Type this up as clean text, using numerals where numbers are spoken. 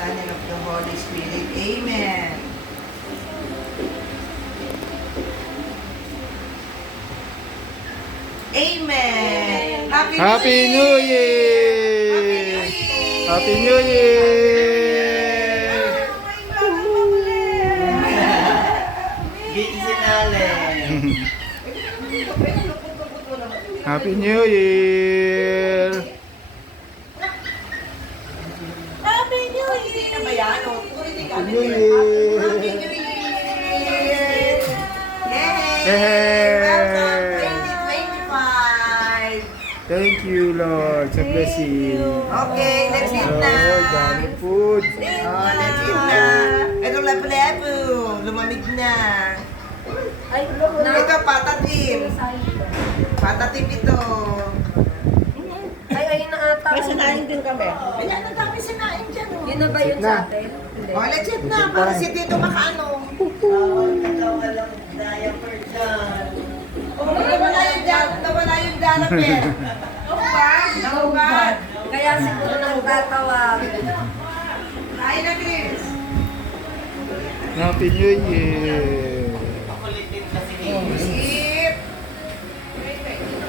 Son, and of the Holy Spirit. Amen. Amen. Happy New Year! Happy New Year! Happy New Year! Happy New Year! Happy New Year! Happy New Year! Yay! Yay! Welcome 2025! Thank you, Lord, sa blessing. Okay, let's eat na! Lord, dami food. Oh, let's eat na! Itong lapu-lapu, lumamig na. Ito, patatim. Patatim ito. Ayun na ata. May sinaing din kami. Kaya ang dami sinain dyan. Oh. Yun na ba yun sa atin? Hindi. Oh, let's eat na, para si Tito makaano. Walang diaper dyan. Oh, nawala yung diaper. Naubad. Kaya siguro nang tatawag. Kain na, Chris. Happy New Year! Pakulitin kasi Sige.